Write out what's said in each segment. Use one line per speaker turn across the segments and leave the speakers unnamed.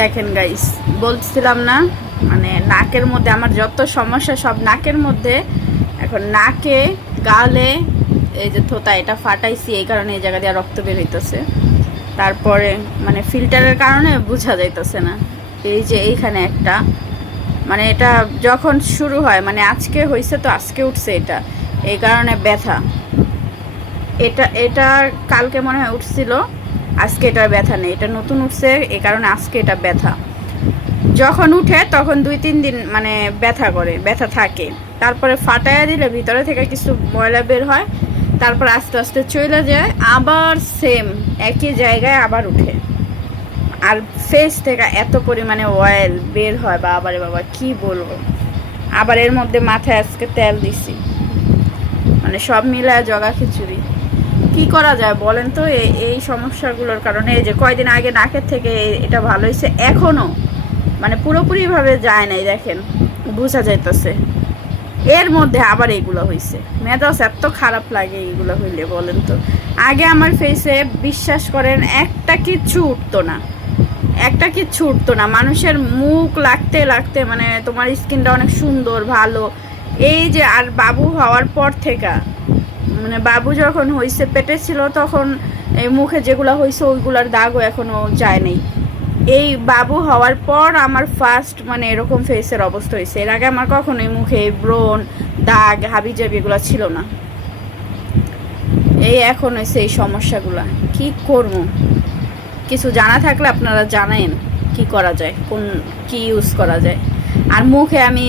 দেখেন গাইস বলছিলাম না মানে নাকের মধ্যে আমার যত সমস্যা সব নাকের মধ্যে। এখন নাকে, গালে, এই যে থোতা, এটা ফাটাইছি, এই কারণে এই জায়গা দিয়ে রক্ত বের হইতেছে। তারপরে মানে ফিল্টারের কারণে বোঝা যাইতেছে না। এই যে এইখানে একটা মানে এটা যখন শুরু হয় মানে আজকে হয়েছে তো, আজকে উঠছে এটা। এই কারণে ব্যথা। এটা এটা কালকে মনে হয় উঠছিল। আজকে এটার ব্যথা নেই, এটা নতুন উঠছে, এ কারণে আজকে এটা ব্যথা। যখন উঠে তখন দুই তিন দিন মানে ব্যথা করে, ব্যথা থাকে। তারপরে ফাটাইয়া দিলে ভিতরে থেকে কিছু ময়লা বের হয়, তারপর আস্তে আস্তে চলে যায়, আবার সেম একই জায়গায় আবার উঠে। আর ফেস থেকে এত পরিমাণে অয়েল বের হয়, বাবারে বাবা, কি বলব? আবার এর মধ্যে মাথায় আজকে তেল দিছি। মানে সব মিলায় জগা খিচুড়ি। কি করা যায় বলেন তো? এই- সমস্যাগুলোর কারণে এই যে কয়দিন আগে নাকের থেকে এটা ভালো হয়েছে, এখনও মানে পুরোপুরিভাবে যায় নাই দেখেন, বোঝা যাইতেছে। এর মধ্যে আবার এইগুলো হয়েছে মেজাজ এত খারাপ লাগে এইগুলো হইলে বলেন তো। আগে আমার ফেসে বিশ্বাস করেন, একটা কিচ্ছু উঠতো না। একটা কিচ্ছু উঠতো না। মানুষের মুখ লাগতে লাগতে মানে তোমার স্কিনটা অনেক সুন্দর, ভালো। এই যে আর বাবু হওয়ার পর থেকে মানে বাবু যখন হইছে, পেটে ছিল তখন এই মুখে যেগুলো হয়েছে ওইগুলোর দাগও এখনও যায় নাই। এই বাবু হওয়ার পর আমার ফার্স্ট মানে এরকম ফেসের অবস্থা হয়েছে এর আগে আমার কখনোই মুখে ব্রণ, দাগ হাবি জাবি এগুলো ছিল না। এই এখন হয়েছে এই সমস্যাগুলো। কি করব? কিছু জানা থাকলে আপনারা জানেন কি করা যায়, কোন, কি ইউজ করা যায়। আর মুখে আমি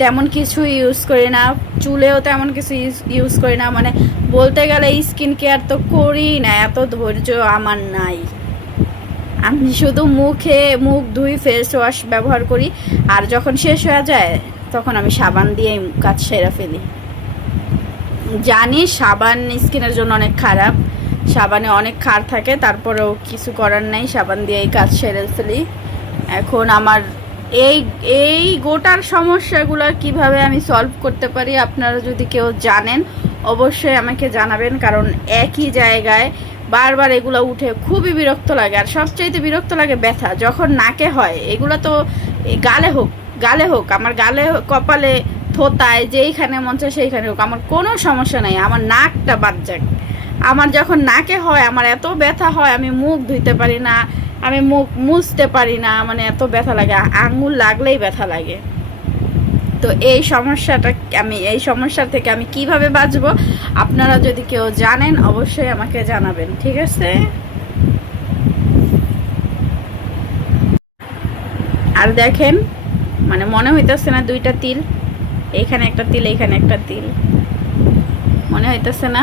তেমন কিছু ইউজ করি না, চুলেও তেমন কিছু ইউজ করি না মানে বলতে গেলে স্কিন কেয়ার তো করি না, এত ধৈর্য আমার নাই। আমি শুধু মুখে মুখ ধুই ফেস ওয়াশ ব্যবহার করি, আর যখন শেষ হয়ে যায়, তখন আমি সাবান দিয়ে কাজ সেরে ফেলি। জানি সাবান স্কিনের জন্য অনেক খারাপ, সাবানে অনেক ক্ষার থাকে, তারপরেও কিছু করার নাই, সাবান দিয়ে এই কাজ সেরে ফেলি। এখন আমার এই এই গোটার সমস্যাগুলো কীভাবে আমি সলভ করতে পারি আপনারা যদি কেউ জানেন, অবশ্যই আমাকে জানাবেন, কারণ একই জায়গায় বারবার এগুলো উঠে খুবই বিরক্ত লাগে। আর সবচাইতে বিরক্ত লাগে ব্যথা, যখন নাকে হয়, এগুলো তো গালে হোক গালে হোক, আমার গালে, কপালে থোতায়, যেইখানে মন চায় সেইখানে হোক, আমার কোনো সমস্যা নাই, আমার নাকটা বাদ যাক। আমার যখন নাকে হয়, আমার এত ব্যথা হয়, আমি মুখ ধুইতে পারি না আমি মুখ মুছতে পারি না মানে এত ব্যথা লাগে আঙুল লাগলেই ব্যথা লাগে। তো এই সমস্যাটা আমি, এই সমস্যা থেকে আমি কীভাবে বাঁচবো, আপনারা যদি কেউ জানেন, অবশ্যই আমাকে জানাবেন, ঠিক আছে? আর দেখেন মানে মনে হইতেছে না দুইটা তিল এইখানে একটা তিল এইখানে একটা তিল। মনে হইতেছে না?